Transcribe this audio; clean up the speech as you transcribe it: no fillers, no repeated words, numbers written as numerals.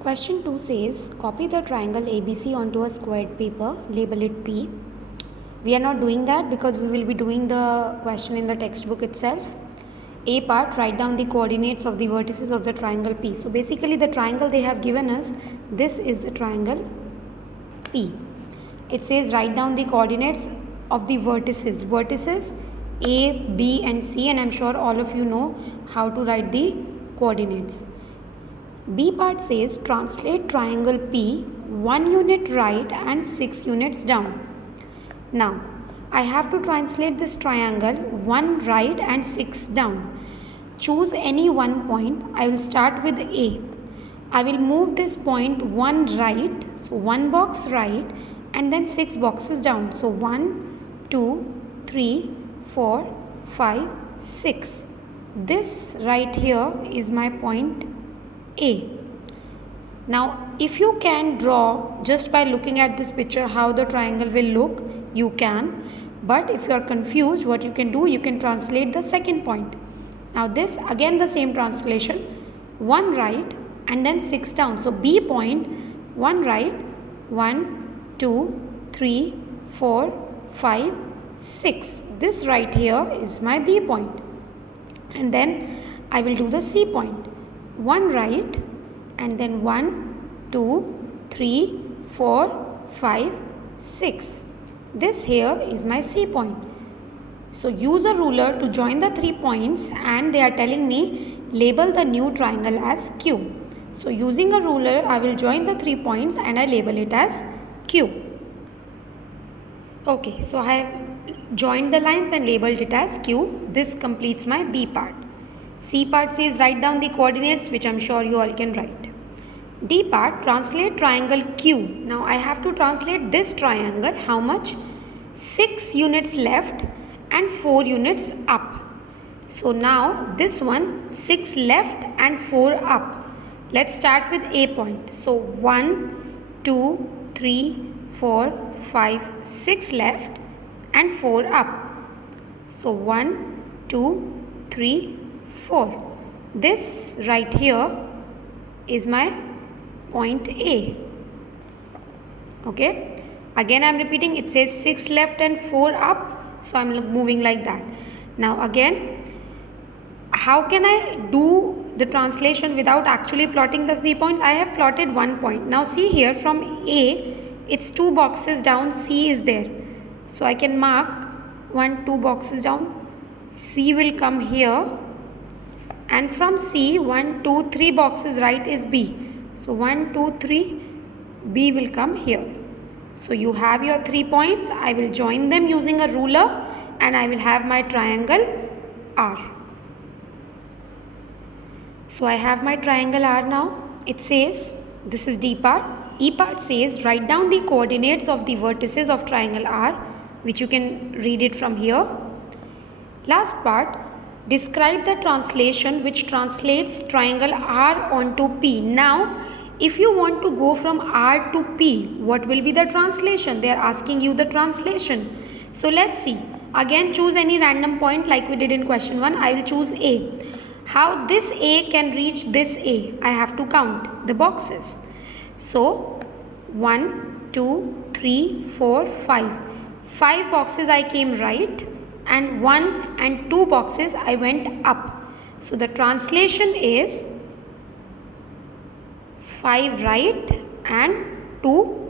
Question 2 says, copy the triangle ABC onto a squared paper, label it P. We are not doing that because we will be doing the question in the textbook itself. A part, write down the coordinates of the vertices of the triangle P. So basically the triangle they have given us, this is the triangle P. It says write down the coordinates of the vertices. Vertices A, B and C, and I'm sure all of you know how to write the coordinates. B part says translate triangle P 1 unit right and 6 units down. Now I have to translate this triangle 1 right and 6 down. Choose any one point. I will start with A. I will move this point 1 right, so 1 box right and then 6 boxes down. So 1, 2, 3, 4, 5, 6. This right here is my point A. Now if you can draw just by looking at this picture how the triangle will look, you can. But if you are confused, what you can do, you can translate the second point. Now this again the same translation, 1 right and then 6 down. So B point, 1 right, 1, 2, 3, 4, 5, 6. This right here is my B point. And then I will do the C point. 1 right and then 1, 2, 3, 4, 5, 6. This here is my C point. So use a ruler to join the 3 points and they are telling me label the new triangle as Q. So using a ruler I will join the 3 points and I label it as Q. Okay, so I have joined the lines and labeled it as Q. This completes my B part. C part says write down the coordinates, which I am sure you all can write. D part, translate triangle Q. Now I have to translate this triangle, how much? 6 units left and 4 units up. So now this one, 6 left and 4 up. Let's start with A point. So 1, 2, 3, 4, 5, 6 left and 4 up. So 1, 2, 3, 4. This right here is my point A. Okay. Again I am repeating, it says 6 left and 4 up. So I am moving like that. Now again, how can I do the translation without actually plotting the 3 points? I have plotted 1 point. Now see here from A, it's 2 boxes down, C is there. So I can mark 1, 2 boxes down. C will come here. And from C, 1, 2, 3 boxes right is B. So 1, 2, 3, B will come here. So you have your 3 points. I will join them using a ruler and I will have my triangle R. So I have my triangle R now. It says, this is D part. E part says write down the coordinates of the vertices of triangle R, which you can read it from here. Last part, describe the translation which translates triangle R onto P. Now, if you want to go from R to P, what will be the translation? They are asking you the translation. So let's see. Again, choose any random point like we did in question 1. I will choose A. How this A can reach this A? I have to count the boxes. So, 1, 2, 3, 4, 5. 5 boxes I came right and 1 and 2 boxes I went up. So the translation is 5 right and 2